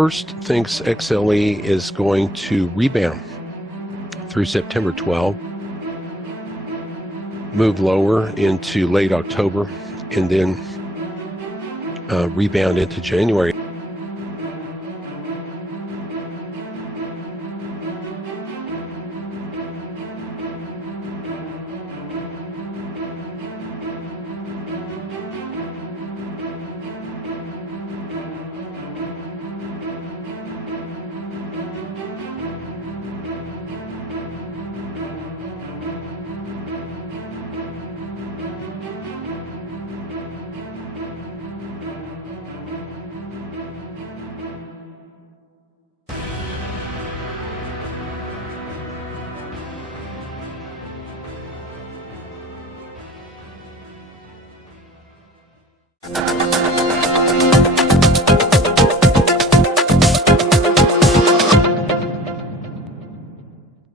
Hurst thinks XLE is going to rebound through September 12, move lower into late October, and then rebound into January.